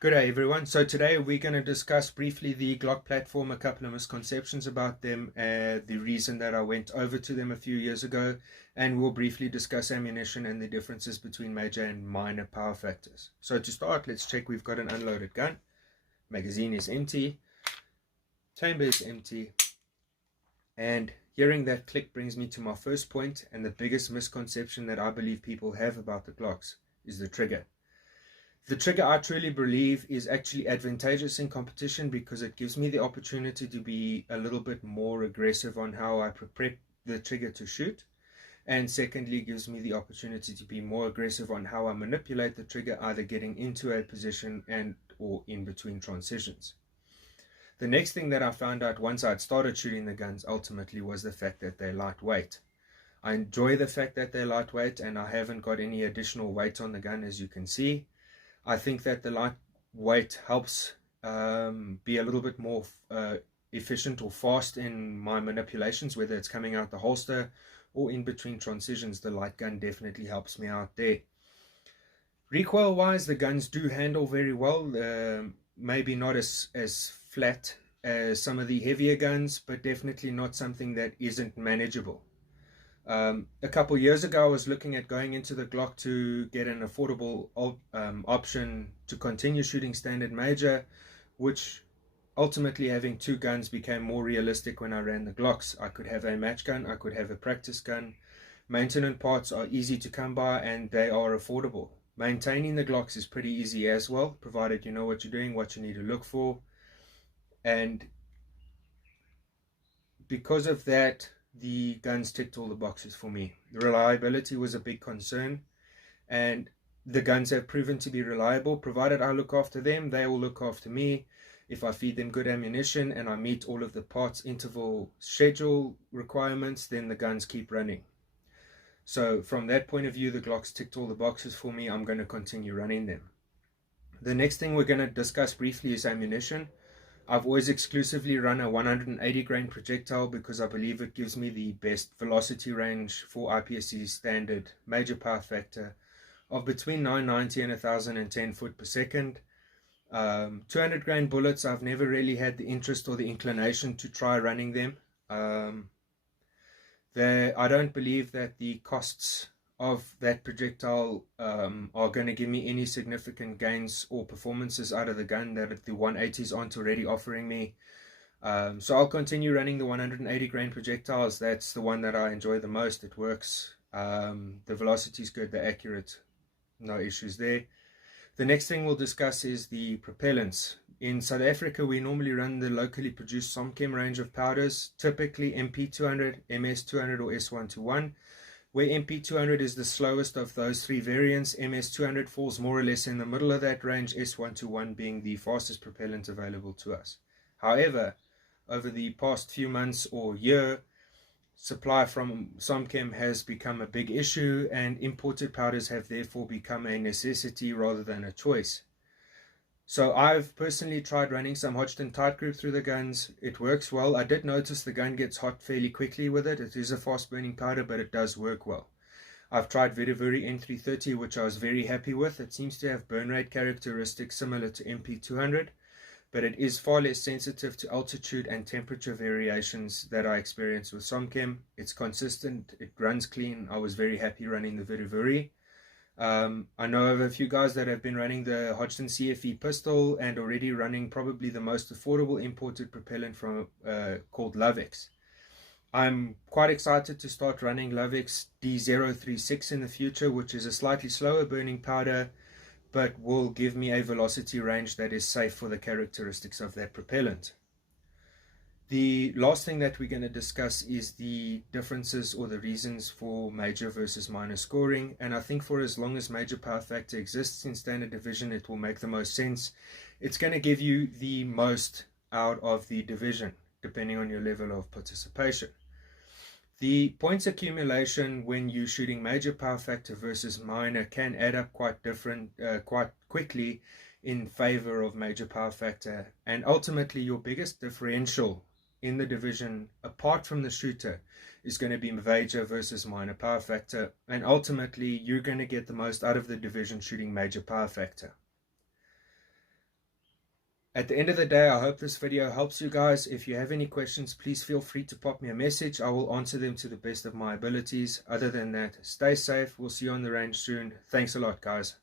Good day, everyone. So today we're going to discuss briefly the Glock platform, a couple of misconceptions about them, the reason that I went over to them a few years ago, and we'll briefly discuss ammunition and the differences between major and minor power factors. So to start, let's check we've got an unloaded gun. Magazine is empty, chamber is empty, and hearing that click brings me to my first point, and the biggest misconception that I believe people have about the Glocks is the trigger. The trigger, I truly believe, is actually advantageous in competition because it gives me the opportunity to be a little bit more aggressive on how I prep the trigger to shoot. And secondly, gives me the opportunity to be more aggressive on how I manipulate the trigger, either getting into a position and or in between transitions. The next thing that I found out once I'd started shooting the guns ultimately was the fact that they're lightweight. I enjoy the fact that they're lightweight, and I haven't got any additional weight on the gun, as you can see. I think that the lightweight helps be a little bit more efficient or fast in my manipulations, whether it's coming out the holster or in between transitions. The light gun definitely helps me out there. Recoil wise, the guns do handle very well, maybe not as flat as some of the heavier guns, but definitely not something that isn't manageable. A couple years ago, I was looking at going into the Glock to get an affordable option to continue shooting standard major, which ultimately having two guns became more realistic when I ran the Glocks. I could have a match gun, I could have a practice gun. Maintenance parts are easy to come by and they are affordable. Maintaining the Glocks is pretty easy as well, provided you know what you're doing, what you need to look for. And because of that, the guns ticked all the boxes for me. The reliability was a big concern, and the guns have proven to be reliable. Provided I look after them, they will look after me. If I feed them good ammunition and I meet all of the parts interval schedule requirements, then the guns keep running. So from that point of view, the Glocks ticked all the boxes for me. I'm going to continue running them. The next thing we're going to discuss briefly is ammunition. I've always exclusively run a 180 grain projectile because I believe it gives me the best velocity range for IPSC standard major power factor of between 990 and 1010 foot per second. 200 grain bullets, I've never really had the interest or the inclination to try running them. I don't believe that the costs of that projectile are going to give me any significant gains or performances out of the gun that the 180s aren't already offering me. So I'll continue running the 180 grain projectiles. That's the one that I enjoy the most. It works. The velocity is good, the accurate, no issues there. The next thing we'll discuss is the propellants. In South Africa, we normally run the locally produced SOMChem range of powders, typically MP200, MS200 or S121. Where MP200 is the slowest of those three variants, MS200 falls more or less in the middle of that range, S121 being the fastest propellant available to us. However, over the past few months or year, supply from SOMChem has become a big issue, and imported powders have therefore become a necessity rather than a choice. So I've personally tried running some Hodgdon tight group through the guns. It works well. I did notice the gun gets hot fairly quickly with it. It is a fast burning powder, but it does work well. I've tried Vidavuri N330, which I was very happy with. It seems to have burn rate characteristics similar to MP200, but it is far less sensitive to altitude and temperature variations that I experience with SOMChem. It's consistent, it runs clean. I was very happy running the Vidavuri. I know of a few guys that have been running the Hodgdon CFE pistol and already running probably the most affordable imported propellant from called Lovex. I'm quite excited to start running Lovex D036 in the future, which is a slightly slower burning powder, but will give me a velocity range that is safe for the characteristics of that propellant. The last thing that we're going to discuss is the differences or the reasons for major versus minor scoring, and I think for as long as major power factor exists in standard division, it will make the most sense. It's going to give you the most out of the division depending on your level of participation. The points accumulation when you're shooting major power factor versus minor can add up quite quickly in favor of major power factor, and ultimately your biggest differential in the division apart from the shooter is going to be major versus minor power factor, and ultimately you're going to get the most out of the division shooting major power factor. At the end of the day, I hope this video helps you guys. If you have any questions, please feel free to pop me a message. I will answer them to the best of my abilities. Other than that, stay safe. We'll see you on the range soon. Thanks a lot, guys.